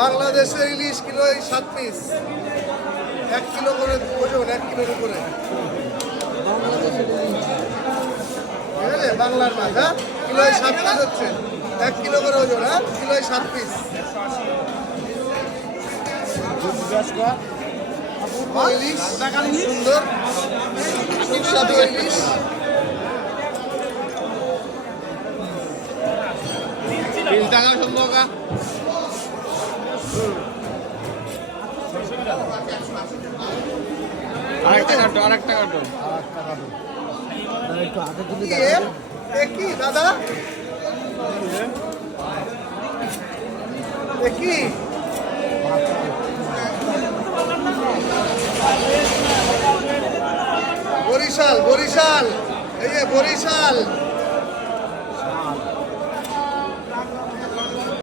বাংলাদেশের ইলিশ kilo 7 piece, 1 kilo করে ওজন, 1 কিলোর উপরে। ঠিক আছে, বাংলার মাছ, হ্যাঁ, কিলোয় 7 পিস হচ্ছে, 1 কিলো করে ওজন, হ্যাঁ, কিলোয় 7 পিস। ইলিশ সুন্দর সুস্বাদু ইলিশ। কি দাদা, কি বরিশাল, এই যে বরিশাল।